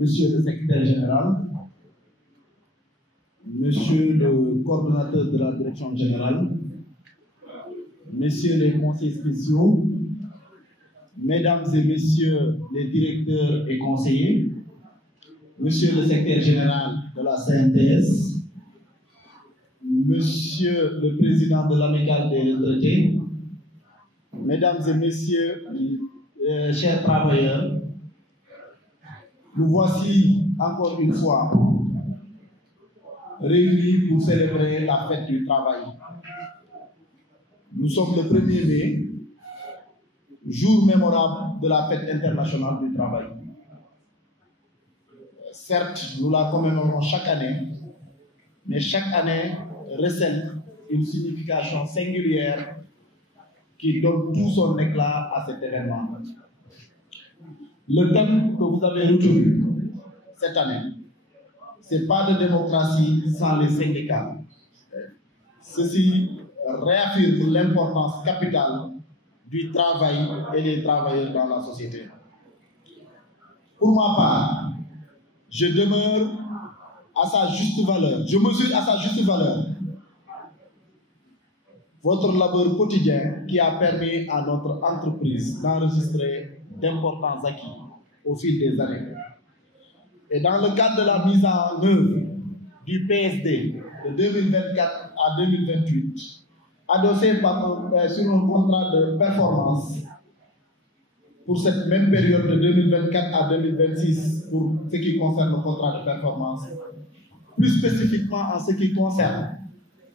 Monsieur le secrétaire général, Monsieur le coordonnateur de la direction générale, Messieurs les conseillers spéciaux, Mesdames et Messieurs les directeurs et conseillers, Monsieur le secrétaire général de la CNTS, Monsieur le président de l'Amicale des retraités, Mesdames et Messieurs, chers travailleurs, nous voici encore une fois réunis pour célébrer la fête du travail. Nous sommes le 1er mai, jour mémorable de la fête internationale du travail. Certes, nous la commémorons chaque année, mais chaque année recèle une signification singulière qui donne tout son éclat à cet événement. Le thème que vous avez retenu cette année, c'est pas de démocratie sans les syndicats. Ceci réaffirme l'importance capitale du travail et des travailleurs dans la société. Pour ma part, je demeure à sa juste valeur, je mesure à sa juste valeur votre labeur quotidien qui a permis à notre entreprise d'enregistrer d'importants acquis au fil des années. Et dans le cadre de la mise en œuvre du PSD de 2024 à 2028, adossé sur un contrat de performance pour cette même période de 2024 à 2026 pour ce qui concerne le contrat de performance, plus spécifiquement en ce qui concerne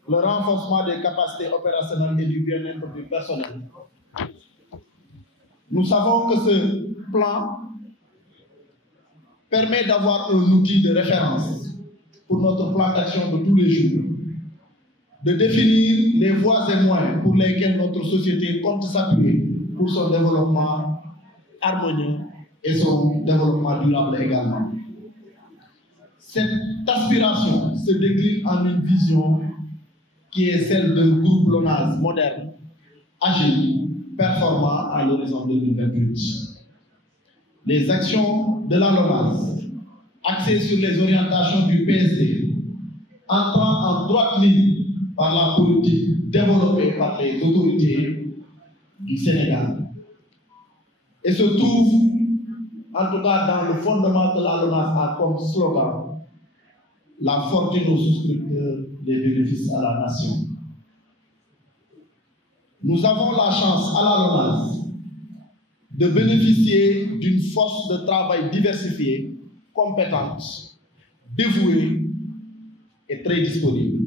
le renforcement des capacités opérationnelles et du bien-être du personnel. Nous savons que ce plan permet d'avoir un outil de référence pour notre plan d'action de tous les jours, de définir les voies et moyens pour lesquels notre société compte s'appuyer pour son développement harmonieux et son développement durable également. Cette aspiration se décline en une vision qui est celle d'un groupe LONASE moderne, agile, performant à l'horizon 2028. Les actions de la LONASE, axées sur les orientations du PSD, entrant en droite ligne par la politique développée par les autorités du Sénégal, et se trouve, en tout cas dans le fondement de la LONASE, a comme slogan la fortune aux souscripteurs des bénéfices à la nation. Nous avons la chance à la LONASE de bénéficier d'une force de travail diversifiée, compétente, dévouée et très disponible.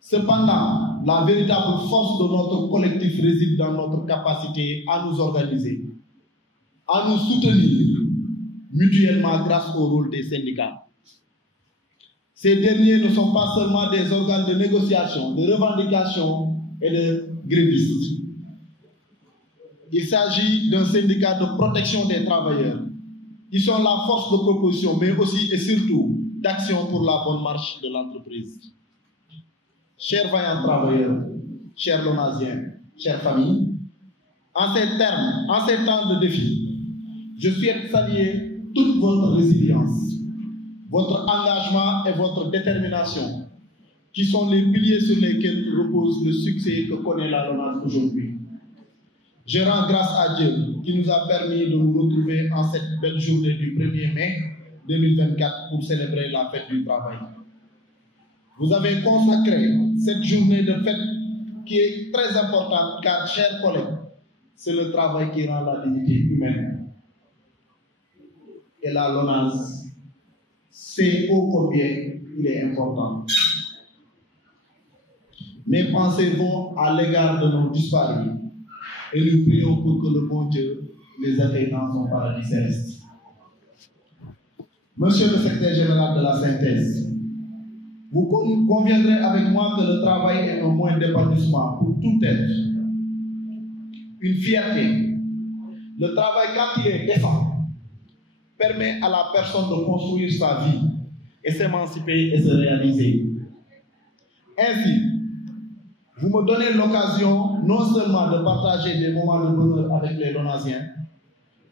Cependant, la véritable force de notre collectif réside dans notre capacité à nous organiser, à nous soutenir mutuellement grâce au rôle des syndicats. Ces derniers ne sont pas seulement des organes de négociation, de revendication et de grévistes. Il s'agit d'un syndicat de protection des travailleurs. Ils sont la force de proposition, mais aussi et surtout d'action pour la bonne marche de l'entreprise. Chers vaillants travailleurs, chers LONASiens, chères familles, en ces termes, en ces temps de défi, je souhaite saluer toute votre résilience, votre engagement et votre détermination, qui sont les piliers sur lesquels repose le succès que connaît la LONASE aujourd'hui. Je rends grâce à Dieu qui nous a permis de nous retrouver en cette belle journée du 1er mai 2024 pour célébrer la fête du travail. Vous avez consacré cette journée de fête qui est très importante car, chers collègues, c'est le travail qui rend la dignité humaine. Et la LONASE sait ô combien il est important. Mes pensées vont à l'égard de nos disparus et nous prions pour que le bon Dieu les accueille dans son paradis céleste. Monsieur le secrétaire général de la synthèse, vous conviendrez avec moi que le travail est un moyen d'épanouissement pour tout être, une fierté. Le travail, quand il est décent, permet à la personne de construire sa vie et s'émanciper et se réaliser. Ainsi, vous me donnez l'occasion non seulement de partager des moments de bonheur avec les LONASiens,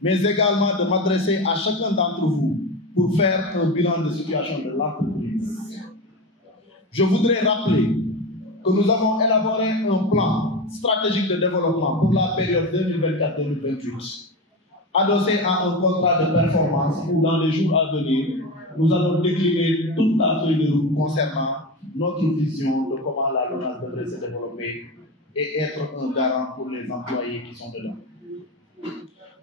mais également de m'adresser à chacun d'entre vous pour faire un bilan de situation de l'entreprise. Je voudrais rappeler que nous avons élaboré un plan stratégique de développement pour la période 2024-2028, adossé à un contrat de performance où, dans les jours à venir, nous allons décliner toute la feuille de route concernant notre vision de comment la LONASE devrait se développer et être un garant pour les employés qui sont dedans.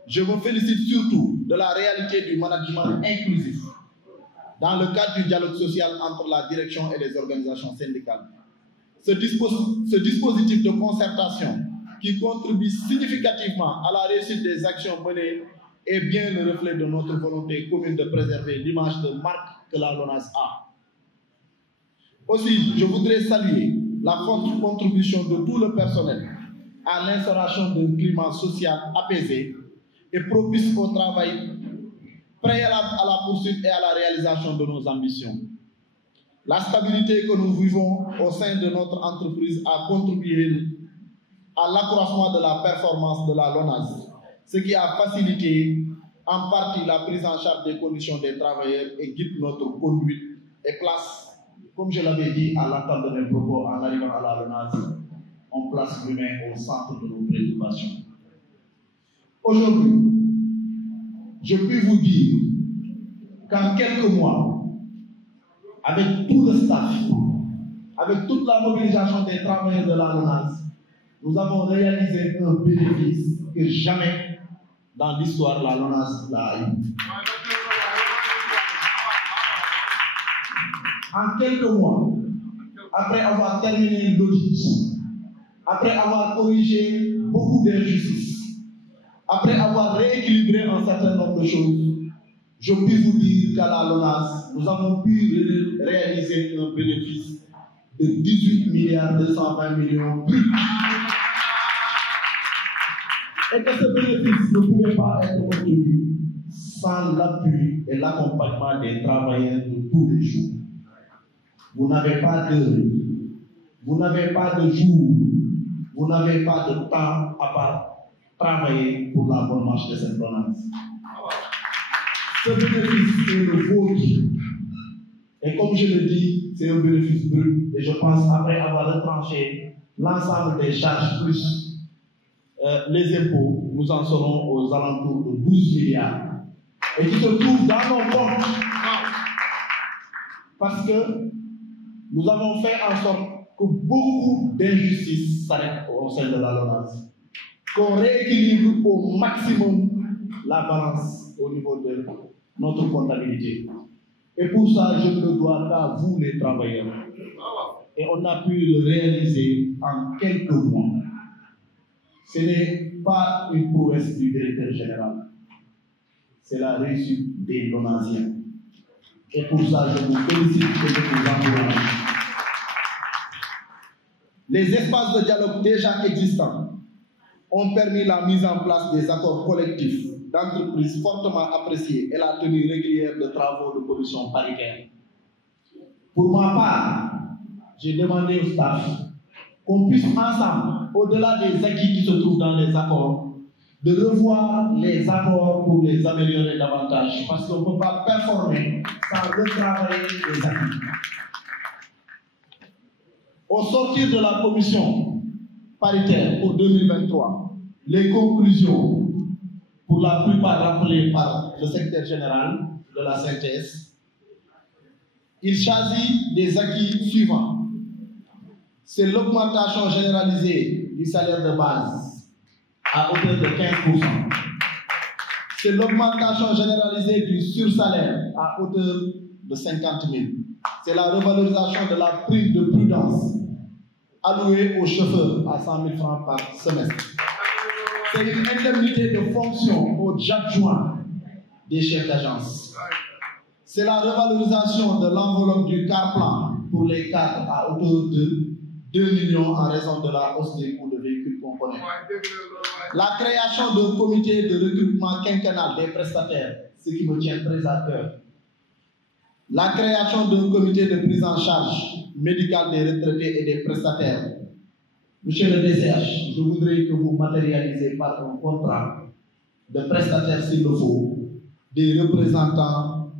Je me félicite surtout de la réalité du management inclusif dans le cadre du dialogue social entre la direction et les organisations syndicales. Ce dispositif de concertation qui contribue significativement à la réussite des actions menées est bien le reflet de notre volonté commune de préserver l'image de marque que la LONASE a. Aussi, je voudrais saluer la forte contribution de tout le personnel à l'instauration d'un climat social apaisé et propice au travail préalable à la poursuite et à la réalisation de nos ambitions. La stabilité que nous vivons au sein de notre entreprise a contribué à l'accroissement de la performance de la LONASE, ce qui a facilité en partie la prise en charge des conditions des travailleurs et guide notre conduite et place, comme je l'avais dit à l'entame de mes propos en arrivant à la LONASE, on place l'humain au centre de nos préoccupations. Aujourd'hui, je puis vous dire qu'en quelques mois, avec tout le staff, avec toute la mobilisation des travailleurs de la LONASE, nous avons réalisé un bénéfice que jamais dans l'histoire la LONASE n'a eu. En quelques mois, après avoir terminé l'audit, après avoir corrigé beaucoup d'injustices, après avoir rééquilibré un certain nombre de choses, je puis vous dire qu'à la LONASE, nous avons pu réaliser un bénéfice de 18 milliards 220 millions bruts. Et que ce bénéfice ne pouvait pas être obtenu sans l'appui et l'accompagnement des travailleurs de tous les jours. Vous n'avez pas d'heure, vous n'avez pas de jour, vous n'avez pas de temps à part travailler pour la bonne marche de cette LONASE. Ce bénéfice est le vôtre. Et comme je le dis, c'est un bénéfice brut. Et je pense, après avoir retranché l'ensemble des charges plus les impôts, nous en serons aux alentours de 12 milliards. Et qui se trouvent dans nos comptes. Parce que nous avons fait en sorte que beaucoup d'injustices s'arrêtent au sein de la LONASE. Qu'on rééquilibre au maximum la balance au niveau de notre comptabilité. Et pour ça, je ne le dois qu'à vous les travailleurs. Et on a pu le réaliser en quelques mois. Ce n'est pas une prouesse du directeur général. C'est la réussite des LONASiens. Et pour ça, je vous félicite et je vous encourage. Les espaces de dialogue déjà existants ont permis la mise en place des accords collectifs d'entreprises fortement appréciés et la tenue régulière de travaux de commission paritaire. Pour ma part, j'ai demandé au staff qu'on puisse ensemble, au-delà des acquis qui se trouvent dans les accords, de revoir les accords pour les améliorer davantage, parce qu'on ne peut pas performer sans retravailler les acquis. Au sortir de la commission paritaire pour 2023, les conclusions, pour la plupart rappelées par le secrétaire général de la CNTS, il s'agit des acquis suivants. C'est l'augmentation généralisée du salaire de base à hauteur de 15%. C'est l'augmentation généralisée du sursalaire à hauteur de 50 000. C'est la revalorisation de la prime de prudence allouée aux chauffeurs à 100 000 francs par semestre. C'est une indemnité de fonction aux adjoints des chefs d'agence. C'est la revalorisation de l'enveloppe du CARPLAN pour les cadres à hauteur de 2 millions en raison de la hausse des coûts de véhicules qu'on connaît. La création d'un comité de recrutement quinquennal des prestataires, ce qui me tient très à cœur. La création d'un comité de prise en charge médicale des retraités et des prestataires. Monsieur le DCH, je voudrais que vous matérialisez par un contrat de prestataires s'il le faut, des représentants,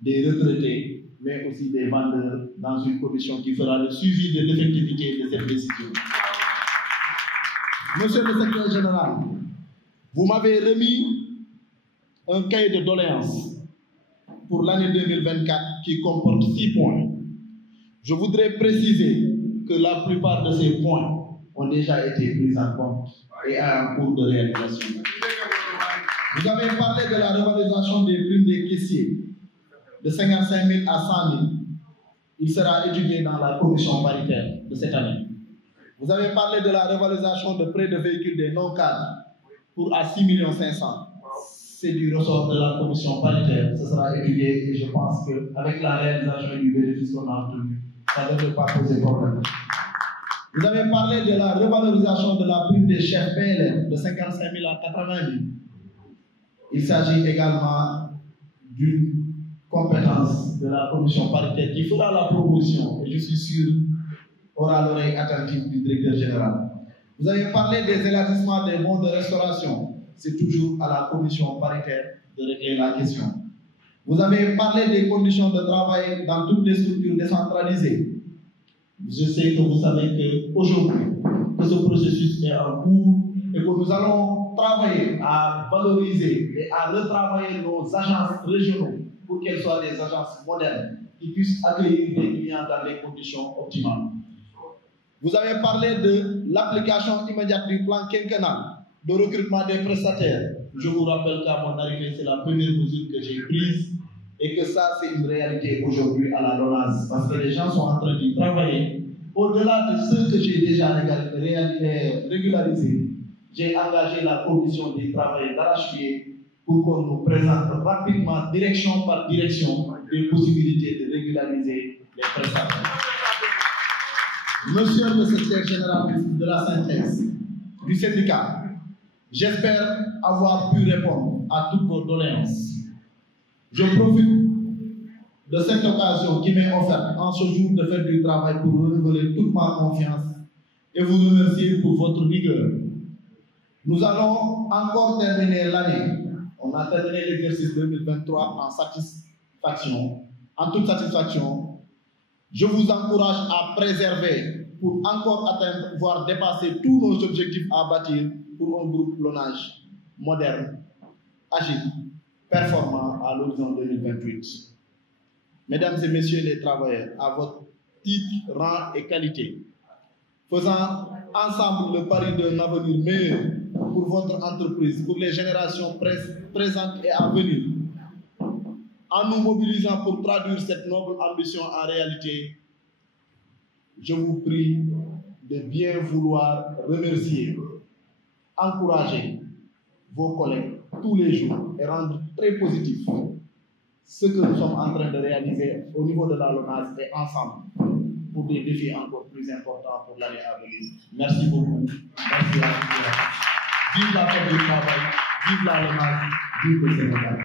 des retraités, mais aussi des vendeurs dans une commission qui fera le suivi de l'effectivité de cette décision. Monsieur le secrétaire général, vous m'avez remis un cahier de doléances pour l'année 2024 qui comporte 6 points. Je voudrais préciser que la plupart de ces points ont déjà été pris en compte et en cours de réalisation. Vous avez parlé de la revalorisation des primes des caissiers de 55 000 à 100 000. Il sera étudié dans la commission paritaire de cette année. Vous avez parlé de la revalorisation de prêts de véhicules des non-cadres pour à 6 500 000. C'est du ressort de la commission paritaire. Ce sera étudié et je pense qu'avec la réalisation du bénéfice qu'on a obtenu, ça ne devrait pas poser problème. Vous avez parlé de la revalorisation de la prime des chefs PLR de 55 000 à 80 000. Il s'agit également d'une compétence de la commission paritaire qui fera la proposition et je suis sûr aura l'oreille attentive du directeur général. Vous avez parlé des élargissements des bons de restauration. C'est toujours à la commission paritaire de régler la question. Vous avez parlé des conditions de travail dans toutes les structures décentralisées. Je sais que vous savez qu'aujourd'hui, que ce processus est en cours et que nous allons travailler à valoriser et à retravailler nos agences régionaux pour qu'elles soient des agences modernes qui puissent accueillir des clients dans les conditions optimales. Vous avez parlé de l'application immédiate du plan quinquennal de recrutement des prestataires. Je vous rappelle qu'à mon arrivée, c'est la première mesure que j'ai prise et que ça, c'est une réalité aujourd'hui à la LONASE parce que les gens sont en train d'y travailler. Au-delà de ceux que j'ai déjà régularisés, j'ai engagé la commission du travail d'arrache-pied pour qu'on nous présente rapidement, direction par direction, les possibilités de régulariser les prestataires. Monsieur le secrétaire général de la synthèse du syndicat, j'espère avoir pu répondre à toutes vos doléances. Je profite de cette occasion qui m'est offerte en ce jour de faire du travail pour renouveler toute ma confiance et vous remercier pour votre rigueur. Nous allons encore terminer l'année. On a terminé l'exercice 2023 en satisfaction, en toute satisfaction. Je vous encourage à préserver pour encore atteindre, voire dépasser tous nos objectifs à bâtir pour un groupe LONASE moderne, agile, performant à l'horizon 2028. Mesdames et messieurs les travailleurs, à votre titre, rang et qualité, faisant ensemble le pari d'un avenir meilleur pour votre entreprise, pour les générations présentes et à venir, en nous mobilisant pour traduire cette noble ambition en réalité, je vous prie de bien vouloir remercier, encourager vos collègues tous les jours et rendre très positif ce que nous sommes en train de réaliser au niveau de la LONASE et ensemble pour des défis encore plus importants pour l'année à venir. Merci beaucoup. Merci à vous. Vive la fête du travail, vive la LONASE, vive le Sénégal.